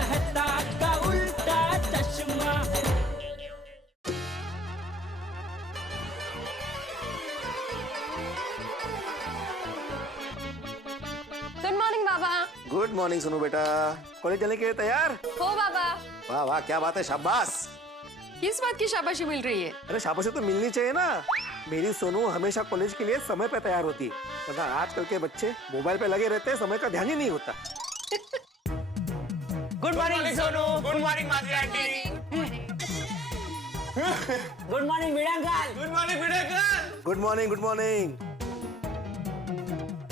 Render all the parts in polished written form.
मेहता का उल्टा चश्मा। गुड मॉर्निंग बाबा। गुड मॉर्निंग सोनू बेटा, कॉलेज जाने के लिए तैयार? हो बाबा। वाह वाह, क्या बात है, शाबाश। किस बात की शाबाशी मिल रही है? अरे शाबाशी तो मिलनी चाहिए ना। मेरी सोनू हमेशा कॉलेज के लिए समय पे तैयार होती है, वरना आजकल के बच्चे मोबाइल पे लगे रहते हैं, समय का ध्यान ही नहीं होता। Good morning Sonu. Good morning Madhavi aunty. Good morning Meera uncle. Good morning Meera uncle. Good morning, good morning.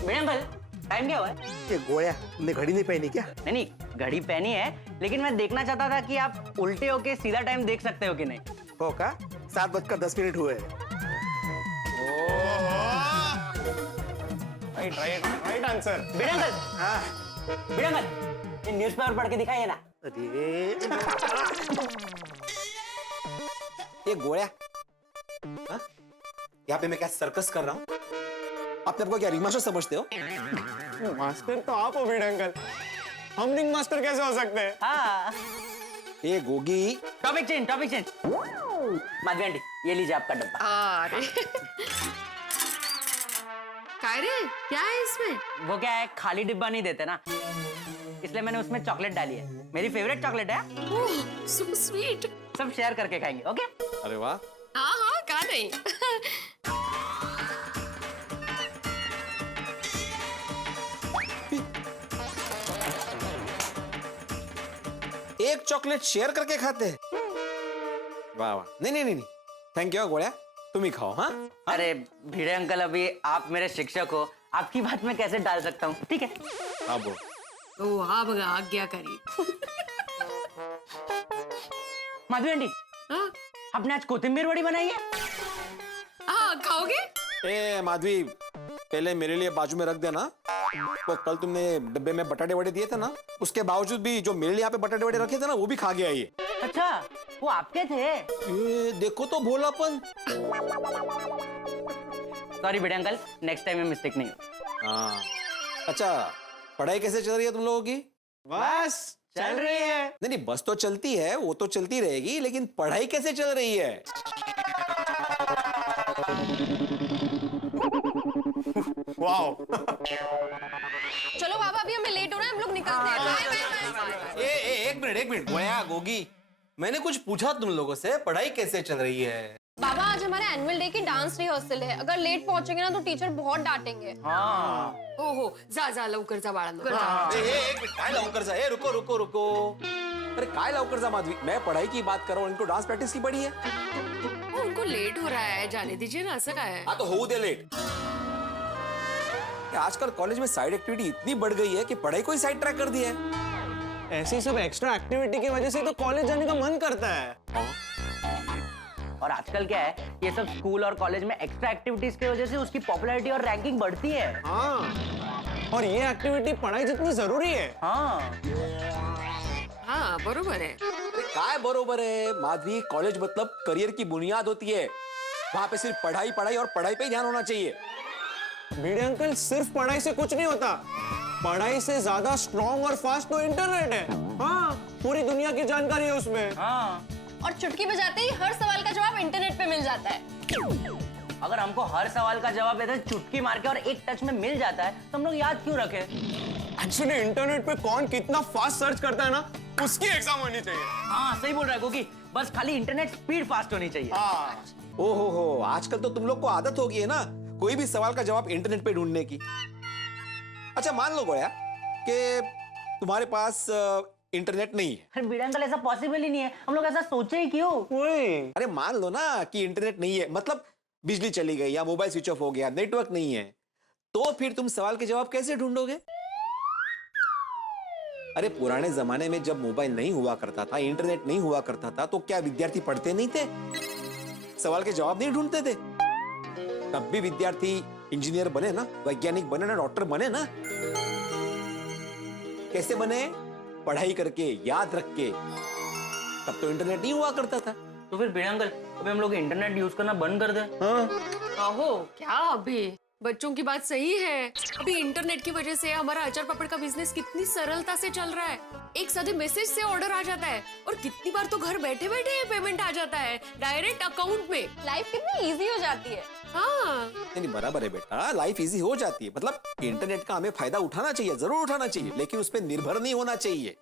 Meera uncle, time क्या हुआ है? ये गोया, तुमने घड़ी नहीं पहनी क्या? नहीं, घड़ी पहनी है, लेकिन मैं देखना चाहता था कि आप उल्टे होके सीधा टाइम देख सकते हो कि नहीं। हो का? 7:10 हुए हैं। Right answer. मीरा अंकल, हाँ। मीरा अंकल, ये न्यूज़पेपर पढ़ के दिखाइए ना। अरे ये गोया, हाँ? यहाँ पे मैं क्या सर्कस कर रहा हूँ? आपने आपको क्या रिंग मास्टर समझते हो? मास्टर तो आप हो वीड अंकल, हम रिंग मास्टर कैसे हो सकते हैं? हाँ। ये Gogi. Topic change. Madhavi aunty, ये लीजिए आपका डब्बा। अरे काय रे, क्या है इसमें? वो क्या है, खाली डिब्बा नहीं देते ना, इसलिए मैंने उसमें चॉकलेट डाली है। मेरी फेवरेट चॉकलेट है। ओह सो स्वीट। सब शेयर करके खाएंगे, ओके? अरे वाह। हाँ हाँ, का नहीं। एक चॉकलेट शेयर करके खाते हैं? वाह वाह, नहीं, थैंक यू गोया, तुम ही खाओ। हाँ अरे भिड़े अंकल, अभी आप मेरे शिक्षक हो, आपकी बात में कैसे डाल सकता हूँ, ठीक है? आप बोलो। ओ हाँ बगा, आज्ञा करी। माधवी आंटी, हाँ आपने आज कोथिंबीर वड़ी बनाई है? हाँ, खाओगे? ए माधवी, पहले मेरे लिए बाजू में रख देना। तो कल तुमने डब्बे में बटाटे वड़े दिए थे ना, उसके बावजूद भी जो मेरे लिए यहाँ पे बटाटे वड़े रखे थे ना, वो भी खा गया ये। अच्छा, वो आपके थे? ये देखो तो भोलापन। सॉरी भिड़े अंकल, नेक्स्ट टाइम में मिस्टेक नहीं हो। हाँ, अच्छा, पढ़ाई कैसे चल रही है तुम लोगों की? बस चल रही है। नहीं, बस तो चलती है, वो तो चलती रहेगी, लेकिन पढ़ाई कैसे चल रही है? वाओ। चलो बाबा, अभी हमें लेट हो रहा है, हम लोग निकलते हैं। बाय। एक मिनट गोया गोगी, मैंने कुछ पूछा तुम लोगों से, पढ़ाई कैसे चल रही है? बाबा, आज हमारे एनुअल डे की डांस रिहर्सल है, अगर लेट पहुंचेंगे ना तो टीचर बहुत डांटेंगे। हाँ। ओहो, जा लवकर जा बाळांनो। एक मिनिट, काय लवकर जा, रुको। अरे काय लवकर जा माधवी, मैं पढ़ाई की बात कर रहा हूँ, इनको डांस प्रैक्टिस की पड़ी है। उनको लेट हो रहा है, जाने दीजिए ना, असं काय है? हाँ तो हो दे लेट। आजकल कॉलेज में साइड एक्टिविटी इतनी बढ़ गई है कि पढ़ाई को ही साइड ट्रैक कर दिया है। ऐसी सब एक्स्ट्रा एक्टिविटी की वजह से तो कॉलेज जाने का मन करता है। और आजकल क्या है, ये सब स्कूल और कॉलेज में एक्स्ट्रा एक्टिविटीज की वजह से उसकी पॉपुलैरिटी और रैंकिंग बढ़ती है। हाँ, और ये एक्टिविटी पढ़ाई जितनी जरूरी है। हाँ बरोबर है। काय बरोबर है माधवी, कॉलेज मतलब करियर की बुनियाद होती है, वहां पे सिर्फ पढ़ाई और पढ़ाई पे ही ध्यान होना चाहिए। भिड़े अंकल, सिर्फ पढ़ाई से कुछ नहीं होता, पढ़ाई से ज्यादा स्ट्रॉन्ग और फास्ट तो इंटरनेट है। हाँ, पूरी दुनिया की जानकारी है उसमें। हाँ। और चुटकी बजाते ही हर सवाल का जवाब इंटरनेट पे मिल जाता है। अगर हमको हर सवाल का जवाब ऐसे चुटकी मार के और एक टच में मिल जाता है तो हम लोग याद क्यों रखें? एक्चुअली इंटरनेट पे कौन कितना फास्ट सर्च करता है ना, उसकी एग्जाम होनी चाहिए। हाँ सही बोल रहा है गोगी, बस खाली इंटरनेट स्पीड फास्ट होनी चाहिए। हाँ। ओहो, आजकल तो तुम लोग को आदत हो गई है ना कोई भी सवाल का जवाब इंटरनेट पे ढूंढने की। अच्छा मान लो गोया कि तुम्हारे पास इंटरनेट नहीं है। अरे भिड़े अंकल, ऐसा पॉसिबल ही नहीं है, हम लोग ऐसा सोचे ही क्यों? अरे मान लो ना कि इंटरनेट नहीं है, मतलब बिजली चली गई या मोबाइल स्विच ऑफ हो गया, नेटवर्क नहीं है, तो फिर तुम सवाल के जवाब कैसे ढूंढोगे? अरे पुराने जमाने में जब मोबाइल नहीं हुआ करता था, इंटरनेट नहीं हुआ करता था, तो क्या विद्यार्थी पढ़ते नहीं थे, सवाल के जवाब नहीं ढूंढते थे? तब भी विद्यार्थी इंजीनियर बने ना, वैज्ञानिक बने ना, डॉक्टर बने ना। कैसे बने? पढ़ाई करके, याद रख के। तब तो इंटरनेट नहीं हुआ करता था। तो फिर भिड़े अंकल, अभी हम लोग इंटरनेट यूज करना बंद कर दें? आहो, क्या अभी? बच्चों की बात सही है, अभी इंटरनेट की वजह से हमारा अचार पापड़ का बिजनेस कितनी सरलता से चल रहा है। एक सादे मैसेज से ऑर्डर आ जाता है और कितनी बार तो घर बैठे बैठे पेमेंट आ जाता है डायरेक्ट अकाउंट में। लाइफ कितनी इजी हो जाती है। हाँ नहीं बराबर है बेटा, लाइफ इजी हो जाती है। मतलब इंटरनेट का हमें फायदा उठाना चाहिए, जरूर उठाना चाहिए, लेकिन उस पर निर्भर नहीं होना चाहिए।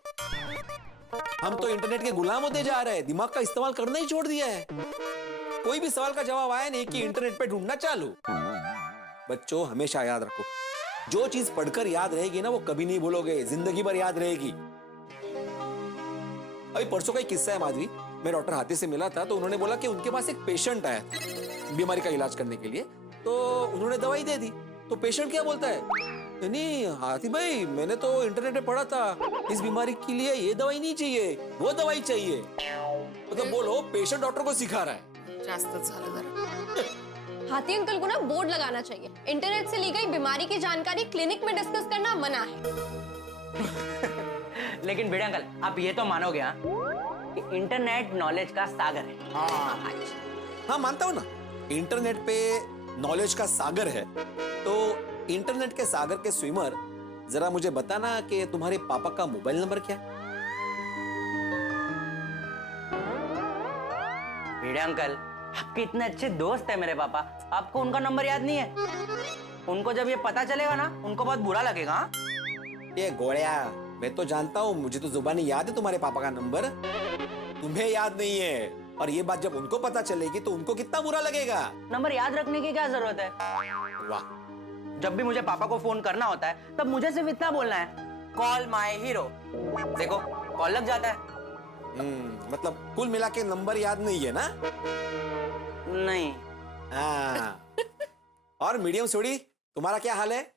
हम तो इंटरनेट के गुलाम होते जा रहे हैं, दिमाग का इस्तेमाल करना ही छोड़ दिया है। कोई भी सवाल का जवाब आया नहीं कि इंटरनेट पे ढूंढना चालू। बच्चों हमेशा याद रखो, जो चीज पढ़कर याद रहेगी ना वो कभी नहीं भूलोगे, जिंदगी भर याद रहेगी। अभी परसों का एक किस्सा है माधवी, मैं डॉक्टर हाथी से मिला था तो उन्होंने बोला कि उनके पास एक पेशेंट आया था बीमारी का इलाज करने के लिए, तो उन्होंने दवाई दे दी। तो पेशेंट क्या बोलता है, नहीं हाथी भाई मैंने तो इंटरनेट पे पढ़ा था इस बीमारी के लिए ये दवाई नहीं चाहिए, वो दवाई चाहिए। मतलब बोलो पेशेंट डॉक्टर को सिखा रहा है। हाथी अंकल को ना बोर्ड लगाना चाहिए, इंटरनेट से ली गई बीमारी की जानकारी क्लिनिक में डिस्कस करना मना है। लेकिन भिड़े अंकल आप ये तो मानोगे हाँ कि इंटरनेट नॉलेज का सागर है। हाँ मानता हूँ ना, इंटरनेट पे नॉलेज का सागर है। तो इंटरनेट के सागर के स्विमर, जरा मुझे बताना कि तुम्हारे पापा का मोबाइल नंबर क्या है? भिड़े अंकल आपके इतने अच्छे दोस्त है मेरे पापा, आपको उनका नंबर याद नहीं है? उनको जब ये पता चलेगा ना उनको बहुत बुरा लगेगा। हाँ? ये गोड़िया, मैं तो जानता हूँ, मुझे तो जुबानी याद है तुम्हारे पापा का नंबर, तुम्हें याद नहीं है। और ये बात जब उनको पता चलेगी तो उनको कितना बुरा लगेगा। नंबर याद रखने की क्या जरूरत है? वाह, जब भी मुझे पापा को फोन करना होता है तब मुझे सिर्फ इतना बोलना है, कॉल माय हीरो। देखो कॉल लग जाता है। मतलब कुल मिला के नंबर याद नहीं है ना? नहीं। हाँ। और मीडियम सोडी तुम्हारा क्या हाल है?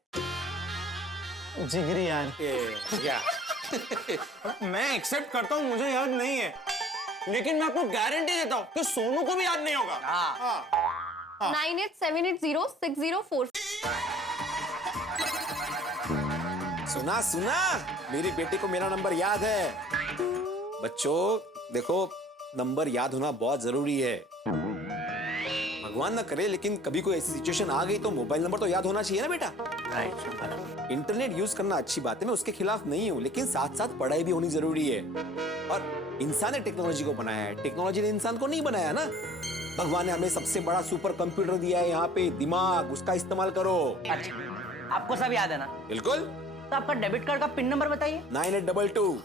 जिगरी यार, क्या? मैं एक्सेप्ट करता हूँ मुझे याद नहीं है, लेकिन मैं आपको गारंटी देता हूँ कि सोनू को भी याद नहीं होगा। हाँ। 98780604। सुना सुना, मेरी बेटी को मेरा नंबर याद है। बच्चों देखो, नंबर याद होना बहुत जरूरी है। भगवान ना करे लेकिन कभी कोई ऐसी सिचुएशन आ गई तो मोबाइल नंबर तो याद होना चाहिए ना बेटा। इंटरनेट यूज करना अच्छी बात है, मैं उसके खिलाफ नहीं हूँ, लेकिन साथ साथ पढ़ाई भी होनी जरूरी है। और इंसान ने टेक्नोलॉजी को बनाया है, टेक्नोलॉजी ने इंसान को नहीं बनाया ना। भगवान ने हमें सबसे बड़ा सुपर कंप्यूटर दिया है यहाँ पे, दिमाग, उसका इस्तेमाल करो। अच्छा आपको सब याद है ना? बिल्कुल। तो आपका डेबिट कार्ड का पिन नंबर बताइए। 9822।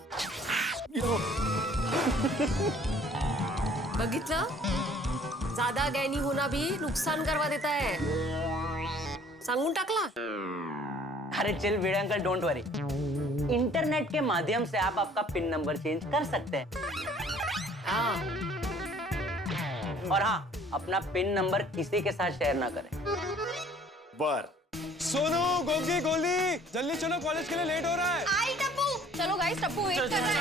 बघितलं, ज्यादा ज्ञानी होना भी नुकसान करवा देता है, सांगून टाकला। अरे chill Bhide uncle, don't worry, internet के माध्यम से आप आपका पिन नंबर चेंज कर सकते हैं। और हाँ, अपना पिन नंबर किसी के साथ शेयर ना करें। बर। सोनू, गोगी, गोली, जल्दी चलो, कॉलेज के लिए लेट हो रहा है। आई टप्पू, चलो गाइस, टप्पू वेट कर रहा है।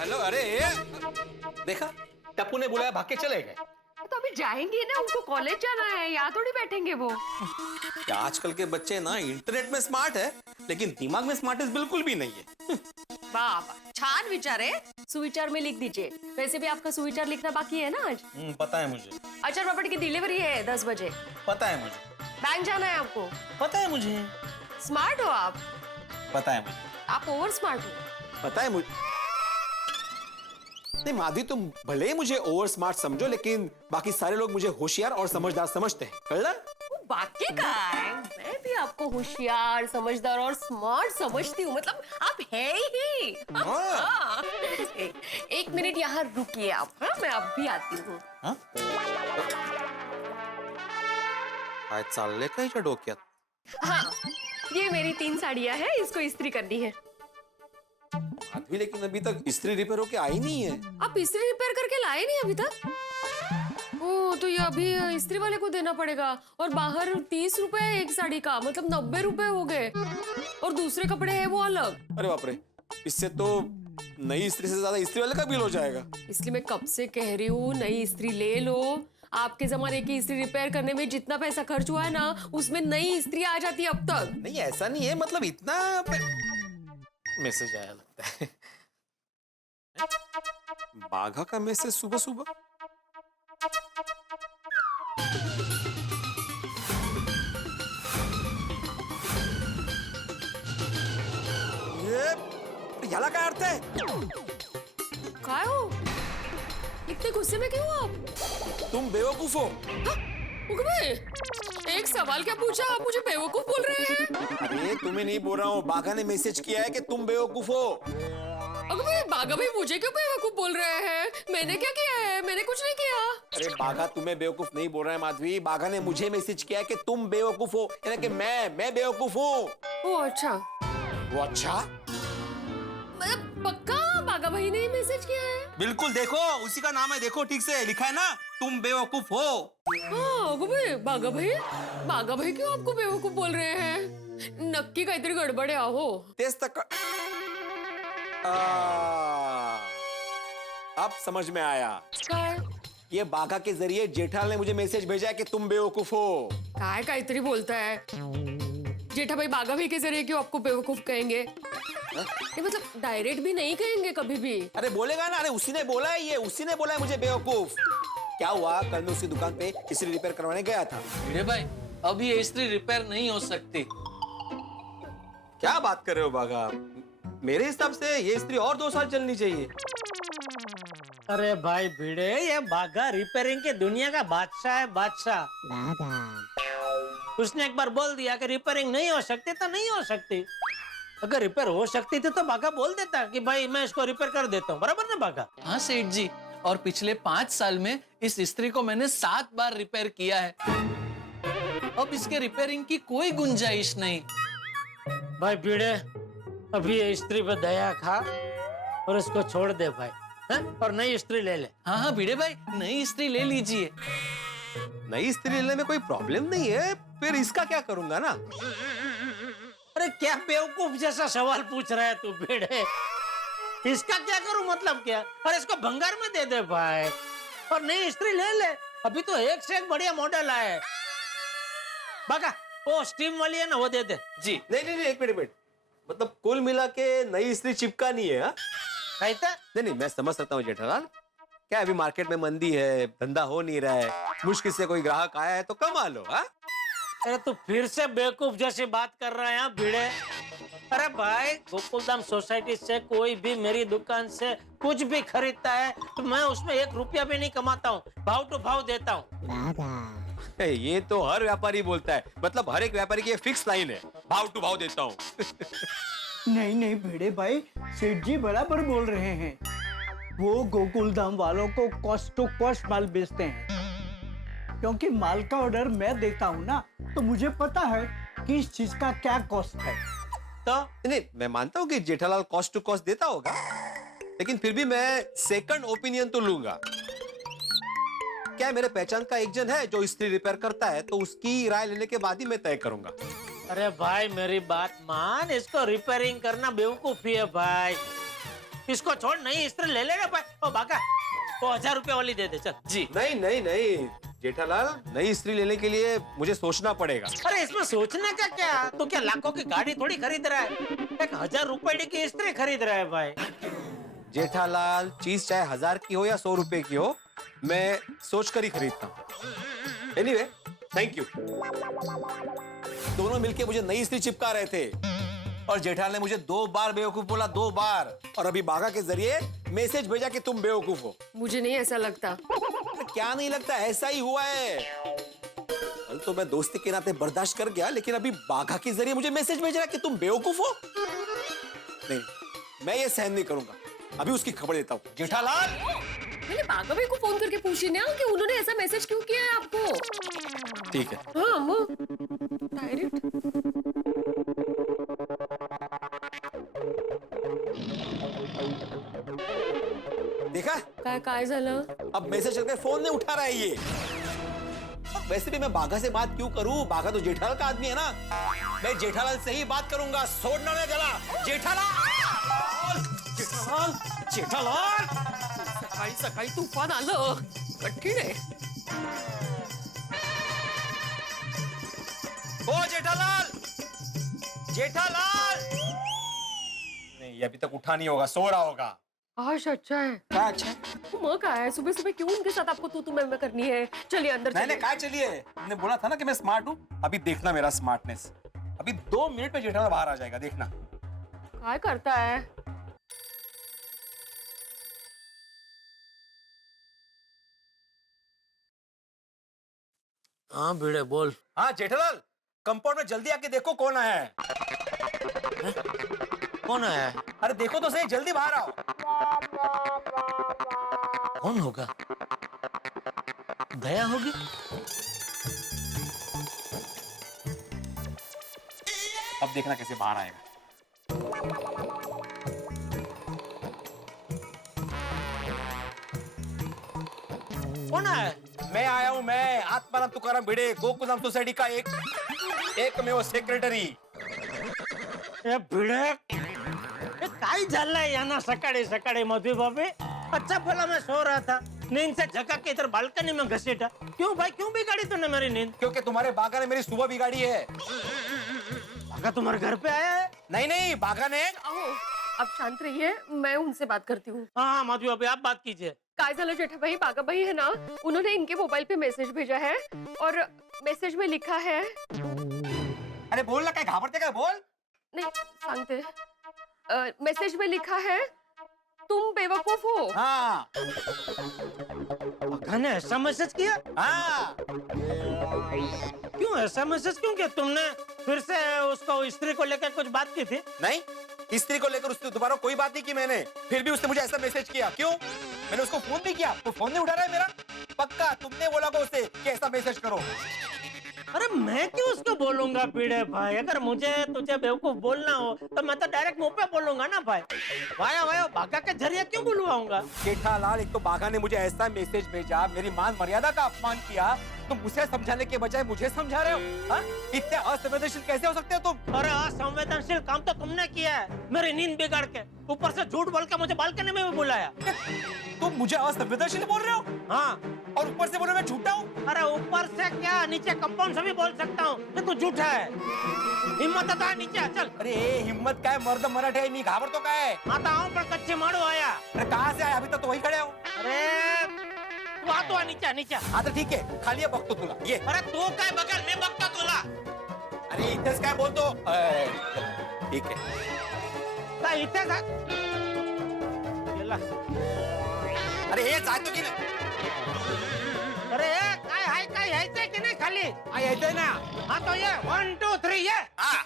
हेलो, अरे देखा, टप्पू ने बुलाया, भाग के चले गए। तो अभी जाएंगे ना, उनको कॉलेज जाना है, यहाँ थोड़ी बैठेंगे वो। आजकल के बच्चे ना इंटरनेट में स्मार्ट है, लेकिन दिमाग में स्मार्टनेस बिल्कुल भी नहीं है। बाबा, छान विचार है, सुविचार में लिख दीजिए। वैसे भी आपका सुविचार लिखना बाकी है ना आज? पता है मुझे। अचार पापड़ की डिलीवरी है 10 बजे। पता है मुझे। बैंक जाना है आपको। पता है मुझे। स्मार्ट हो आप। पता है मुझे। आप ओवर स्मार्ट हो। पता है मुझे। नहीं माधवी, तुम भले ही मुझे ओवर स्मार्ट समझो, लेकिन बाकी सारे लोग मुझे होशियार और समझदार समझते हैं, कळलं? बाकी का है, मैं भी आपको होशियार, समझदार और स्मार्ट समझती हूँ। मतलब आप है ही। हाँ। एक मिनट यहाँ रुकिए आप। हाँ, मैं अब भी आती हूँ। काय चाललंय का हिच्या डोक्यात? हाँ, ये मेरी 3 साड़ियाँ हैं, इसको इस्त्री करनी है। माधवी, लेकिन अभी तक इस्त्री रिपेयर होके आई नहीं है। आप इस्त्री रिपेयर करके लाए नहीं अभी तक? ओ, तो ये अभी इस्त्री वाले को देना पड़ेगा। और बाहर 30 रुपए एक साड़ी का, मतलब 90 रुपए हो गए। और दूसरे कपड़े हैं वो अलग। अरे बाप रे, इससे तो नई इस्त्री से ज्यादा इस्त्री वाले का बिल हो जाएगा। इसलिए मैं कब से कह रही हूँ नई इस्त्री ले लो। आपके जमाने की इस्त्री रिपेयर करने में जितना पैसा खर्च हुआ है ना, उसमें नई इस्त्री आ जाती है अब तक। नहीं ऐसा नहीं है, मतलब इतना मैसेज आया लगता है। बाघा का मैसेज सुबह सुबह। ये याला काय अर्थ आहे? काय हो इतने गुस्से में क्यों हो आप? तुम बेवकूफ हो. उगमे, एक सवाल क्या पूछा, आप मुझे बेवकूफ बोल रहे हैं? अरे तुम्हें नहीं बोल रहा हूँ, बाघा ने मैसेज किया है कि तुम बेवकूफ हो. उगमे, बाघा भाई मुझे क्यों बेवकूफ बोल रहे हैं? मैंने क्या किया है? मैंने कुछ नहीं किया. अरे बाघा तुम्हें बेवकूफ नहीं बोल रहा है माधवी, बाघा ने मुझे मैसेज किया है कि तुम बेवकूफ हो, यानी कि मैं बेवकूफ हूँ. ओ अच्छा, वो अच्छा? मतलब पक्का बाघा भाई ने मैसेज किया है? बिल्कुल, देखो उसी का नाम है, देखो ठीक से लिखा है ना, तुम बेवकूफ हो. हाँ उगमे, बाघा भाई क्यों आपको बेवकूफ बोल रहे हैं? नक्की काहीतरी गडबड आहे अहो. तेज तक अब समझ में आया. काय ये बाघा के जरिए जेठालाल ने मुझे मैसेज भेजा है कि तुम बेवकूफ हो. काय काहीतरी बोलता है. जेठा भाई बाघा भाई के जरिए क्यों आपको बेवकूफ कहेंगे? ये मतलब डायरेक्ट भी नहीं कहेंगे कभी भी. अरे बोलेगा ना, अरे उसी ने बोला है, ये उसी ने बोला है मुझे बेवकूफ. क्या हुआ, कल मैं उसकी दुकान पे इस्त्री रिपेयर करवाने गया था. भिड़े भाई, अब ये इस्त्री रिपेयर नहीं हो सकती. क्या बात कर रहे हो बाघा? मेरे हिसाब से ये इस्त्री और 2 साल चलनी चाहिए. अरे भाई भिड़े, ये बाघा रिपेयरिंग की दुनिया का बादशाह है, बादशाह. उसने एक बार बोल दिया कि रिपेयरिंग नहीं हो सकती तो नहीं हो सकती. अगर रिपेयर हो सकती थी तो बाघा बोल देता कि भाई मैं इसको रिपेयर कर देता हूँ, बराबर ना बाघा? हाँ सेठ जी, और पिछले 5 साल में इस इस्त्री को मैंने 7 बार रिपेयर किया है. अब इसके रिपेयरिंग की कोई गुंजाइश नहीं. भाई भिड़े, अभी ये इस्त्री पे दया खा और इसको छोड़ दे भाई, है? और नई इस्त्री ले ले. हाँ हाँ भिड़े भाई, नई इस्त्री ले लीजिए. नई इस्त्री लेने में कोई प्रॉब्लम नहीं है, फिर इसका क्या करूंगा ना. अरे क्या बेवकूफ जैसा सवाल पूछ रहा है तू भिड़े? इसका क्या करूं मतलब क्या? और इसको भंगार में दे दे भाई और नई इस्त्री ले ले. अभी तो एक से एक बढ़िया मॉडल आए. बाका वो स्टीम वाली है ना, वो दे दे. जी. नहीं, एक मिनट. मतलब कुल मिला के नई इस्त्री चिपकानी है. हाँ? कहता नहीं, मैं समझ सकता हूँ जेठालाल. क्या अभी मार्केट में मंदी है, धंधा हो नहीं रहा है, मुश्किल से कोई ग्राहक आया है तो कमा लो. हाँ? अरे तू फिर से बेवकूफ जैसी बात कर रहा है यहाँ भिड़े. अरे भाई, गोकुलधाम सोसाइटी से कोई भी मेरी दुकान से कुछ भी खरीदता है तो मैं उसमें 1 रुपया भी नहीं कमाता हूँ, भाव टू भाव देता हूँ. ये तो हर व्यापारी बोलता है, मतलब हर एक व्यापारी की ये फिक्स लाइन है, भाव टू भाव देता हूँ. नहीं भिड़े भाई, सेठ जी बराबर बोल रहे हैं. वो गोकुलधाम वालों को कॉस्ट टू कॉस्ट माल बेचते हैं, क्योंकि माल का ऑर्डर मैं देता हूँ ना, तो मुझे पता है कि इस चीज का क्या कॉस्ट है. तो नहीं, मैं मानता हूँ कि जेठालाल कॉस्ट टू कॉस्ट देता होगा, लेकिन फिर भी मैं सेकंड ओपिनियन तो लूंगा. क्या मेरे पहचान का एक जन है जो इस्त्री रिपेयर करता है, तो उसकी राय लेने के बाद ही मैं तय करूंगा. अरे भाई मेरी बात मान, इसको रिपेयरिंग करना बेवकूफी है भाई. इसको छोड़, नई इस्त्री ले लेना भाई. ओ बाका, वो 1000 रुपए वाली दे दे चल. जी. नहीं जेठालाल, नई इस्त्री लेने के लिए मुझे सोचना पड़ेगा. अरे इसमें सोचने का क्या? तो क्या लाखों की गाड़ी थोड़ी खरीद रहा है, 1000 रुपए की इस्त्री खरीद रहा है भाई. जेठालाल, चीज चाहे 1000 की हो या 100 रुपए की हो, मैं सोच कर ही खरीदता हूँ. Anyway, thank you. दोनों मिलके मुझे नई इस्त्री चिपका रहे थे और जेठालाल ने मुझे 2 बार बेवकूफ बोला, 2 बार. और अभी बाघा के जरिए मैसेज भेजा कि तुम बेवकूफ हो. मुझे नहीं ऐसा लगता. क्या नहीं लगता, ऐसा ही हुआ है. कल तो मैं दोस्ती के नाते बर्दाश्त कर गया, लेकिन अभी बाघा के जरिए मुझे मैसेज भेज रहा है कि तुम बेवकूफ हो. नहीं, मैं ये सहन नहीं करूंगा. अभी उसकी खबर देता हूँ. जेठालाल, मैंने बाघा भाई को फोन करके पूछी ना कि उन्होंने ऐसा मैसेज क्यों किया है आपको. ठीक है. हाँ वो डायरेक्ट. देखा, काय झालं? अब मैसेज करके फोन नहीं उठा रहा है ये. वैसे भी मैं बाघा से बात क्यों करूं, बाघा तो जेठालाल का आदमी है ना. मैं जेठालाल से ही बात करूंगा, छोड़ना नहीं जला. जेठालाल, सकाळी सकाळी तुफान आलं, कठीण आहे. ओ जेठालाल, नहीं, ये अभी तक उठा नहीं होगा, सो रहा होगा. आज अच्छा है. क्या अच्छा? मग काय, सुबह सुबह क्यों उनके साथ आपको तू मैं करनी है? चलिए अंदर नहीं, चलिए. काय चलिए, मैंने बोला था ना कि मैं स्मार्ट हूँ. अभी देखना मेरा स्मार्टनेस. अभी 2 मिनट में जेठालाल बाहर आ जाएगा, देखना. काय करता है? हाँ भिड़े बोल। हाँ जेठालाल, कंपाउंड में जल्दी आके देखो कौन आया है। कौन है? अरे देखो तो सही, जल्दी बाहर आओ। कौन होगा? दया होगी? अब देखना कैसे बाहर आएगा। कौन है? मैं आया हूँ, मैं आत्माराम तुकाराम भिड़े, गोकुलधाम सोसाइटी का एक में वो सेक्रेटरी। ए भिड़े, ये काय झालंय यांना सकाळी सकाळी मधु बाबे? अच्छा भला मैं सो रहा था, नींद से झका के इधर बालकनी में घसीटा। क्यों भाई, क्यों बिगाड़ी तूने मेरी नींद? क्योंकि तुम्हारे बागा ने मेरी सुबह बिगाड़ी है। भागा तुम्हारे घर पे आया है? नहीं, बागा ने। अहो, आप शांत रहिए, मैं उनसे बात करती हूँ। हाँ मधु बाबे, आप बात कीजिए। काय झालं जेठाबाई, बागाबाई है ना, उन्होंने इनके मोबाइल पे मैसेज भेजा है और मैसेज में लिखा है। अरे बोल ना, क्या घाबरते क्या, बोल। नहीं सांगते, मैसेज में लिखा है तुम बेवकूफ हो। हाँ भागा ने ऐसा मैसेज किया? हाँ। क्यों ऐसा मैसेज क्यों किया? तुमने फिर से उसको स्त्री को लेकर कुछ बात की थी? नहीं, स्त्री को लेकर उससे दोबारा कोई बात नहीं की मैंने, फिर भी उसने मुझे ऐसा मैसेज किया। क्यों? मैंने उसको फोन भी किया, वो फोन नहीं उठा रहा है मेरा। पक्का तुमने बोला को उसे कि ऐसा मैसेज करो। अरे मैं क्यों उसको बोलूंगा पीड़े भाई? अगर मुझे तुझे बेवकूफ बोलना हो तो मैं तो डायरेक्ट मुंह पे बोलूंगा ना भाई। वाया वाया भागा के जरिए क्यों बुलवाऊंगा? जेठालाल, एक तो बागा ने मुझे ऐसा मैसेज भेजा, मेरी मान मर्यादा का अपमान किया, तुम उसे समझाने के बजाय मुझे समझा रहे हो। हाँ? इतने असंवेदनशील कैसे हो सकते हो तुम? अरे असंवेदनशील काम तो तुमने किया है, मेरी नींद बिगाड़ के, ऊपर से झूठ बोल के मुझे बालकनी में भी बुलाया। तुम मुझे असंवेदनशील बोल रहे हो? हाँ, और ऊपर से बोलो मैं झूठा हूँ? अरे ऊपर से क्या, नीचे कंपाउंड से भी बोल सकता हूँ कि तू झूठा है। हिम्मत आता है नीचे आ, चल। अरे हिम्मत का है, मर्द मराठे है, मी घाबर तो का है। आता हूँ पर कच्चे मारो आया। अरे कहाँ से आया? अभी तक तो वही खड़े हो। अरे तू आ, तो आ नीचे नीचे। हाँ तो ठीक है, खाली है बघतो तुला ये। अरे तू काय बघल, मी बघतो तुला। अरे इथेच काय बोलतो? ठीक है, काय इथे जा गेला। अरे हे जातो की नाही? अरे काय हाय, काय यायचंय की नाही खाली? हा यायचंय ना? हाँ तो ये 1 2 3 ये। हाँ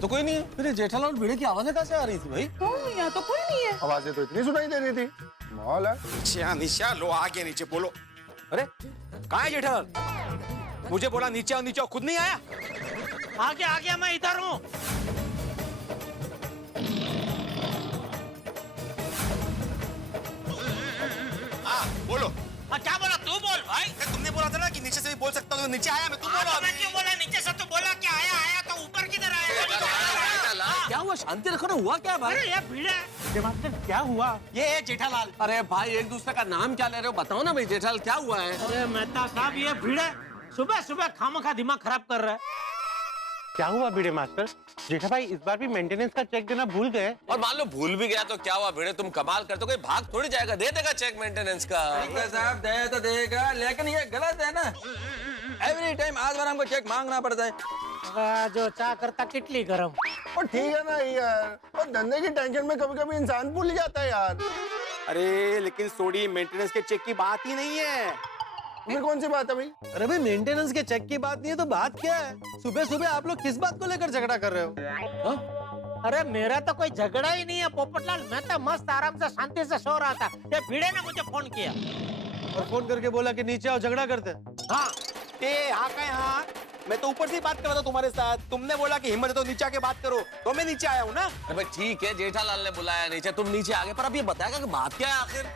तो कोई नहीं है। फिर जेठालाल भिड़े की आवाजें कहाँ से आ रही थी भाई? यहाँ तो कोई नहीं है। आवाजें तो इतनी सुनाई दे रही थी। माहौल है। नीचे लो, आगे नीचे बोलो। अरे कहाँ है जेठालाल? मुझे बोला नीचे आओ, नीचे आओ, खुद नहीं आया। आ गया मैं इधर हूँ। हाँ बोलो। क्या बोला? तू बोल भाई। तुमने बोला था ना कि नीचे से भी बोल सकता हूँ, तो नीचे आया मैं। तुम बोलो। मैं क्यों बोला नीचे से? तू बोला क्या आया तो ऊपर किधर आया? क्या हुआ? शांति रखो ना, हुआ क्या भाई? अरे ये भिड़े, क्या हुआ? ये है जेठालाल। अरे भाई, एक दूसरे का नाम क्या ले रहे हो? बताओ ना भाई, जेठालाल क्या हुआ है? अरे मेहता साहब, ये भिड़े सुबह सुबह खामखा दिमाग खराब कर रहा है। क्या हुआ भिड़े मास्टर? जेठा भाई इस बार भी मेंटेनेंस का चेक देना भूल गए। और मान लो भूल भी गया तो क्या हुआ भिड़े, तुम कमाल करते हो, कोई भाग थोड़ी जाएगा, दे देगा चेक मेंटेनेंस का। साहब दे तो देगा, लेकिन ये गलत है ना। एवरी टाइम आज बार हमको चेक मांगना पड़ता है। जो चाह करता किटली गरम। और ठीक है ना यार, और धंधे की टेंशन में कभी कभी इंसान भूल जाता है यार। अरे लेकिन सोडी, मेंटेनेंस के चेक की बात ही नहीं है। फिर कौन सी बात है भाई? अरे भाई, मेंटेनेंस के चेक की बात नहीं है तो बात क्या है? सुबह सुबह आप लोग किस बात को लेकर झगड़ा कर रहे हो? अरे मेरा तो कोई झगड़ा ही नहीं है पोपटलाल, मैं तो मस्त आराम से शांति से सो रहा था। ये भिड़े ने मुझे फोन किया और फोन करके बोला कि नीचे आओ, झगड़ा करते। हाँ हाँ कहे हाँ, मैं तो ऊपर से ही बात कर रहा था तुम्हारे साथ। तुमने बोला कि हिम्मत है तो नीचे आके बात करो, तो मैं नीचे आया हूँ ना। अरे भाई ठीक है, जेठालाल ने बुलाया नीचे, तुम नीचे आ गए, पर अब ये बताएगा कि बात क्या है आखिर?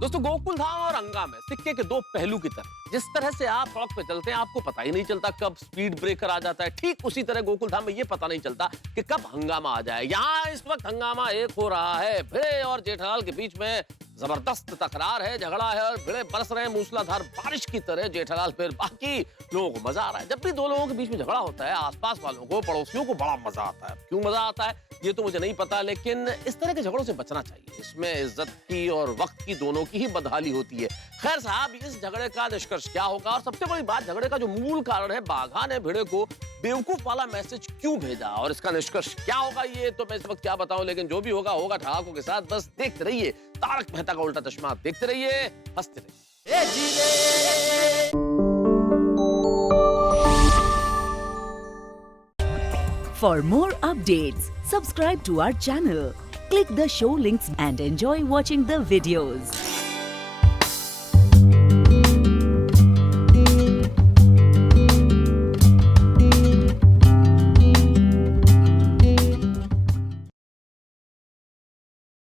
दोस्तों, गोकुल धाम और हंगामे सिक्के के दो पहलू की तरह। जिस तरह से आप सड़क पे चलते हैं आपको पता ही नहीं चलता कब स्पीड ब्रेकर आ जाता है, ठीक उसी तरह गोकुल धाम में ये पता नहीं चलता कि कब हंगामा आ जाए। यहाँ इस वक्त हंगामा एक हो रहा है, भिड़े और जेठालाल के बीच में जबरदस्त तकरार है, झगड़ा है और भिड़े बरस रहे हैं मूसलाधार बारिश की तरह। जेठालाल फिर बाकी लोगों को मजा आ रहा है। जब भी दो लोगों के बीच में झगड़ा होता है, आसपास वालों को, पड़ोसियों को बड़ा मजा आता है। क्यों मजा आता है? ये तो मुझे नहीं पता, लेकिन इस तरह के झगड़ों से बचना चाहिए। इसमें इज्जत की और वक्त की दोनों की ही बदहाली होती है। खैर साहब, इस झगड़े का निष्कर्ष क्या होगा, और सबसे बड़ी बात झगड़े का जो मूल कारण है, बाघा ने भिड़े को बेवकूफ वाला मैसेज क्यों भेजा, और इसका निष्कर्ष क्या होगा, ये तो मैं इस वक्त क्या बताऊं, लेकिन जो भी होगा होगा ठहाकों के साथ। बस देखते रहिए तारक मेहता का उल्टा चश्मा, देखते रहिए, हंसते रहिए। For more updates, subscribe to our channel, click the show links and enjoy watching the videos.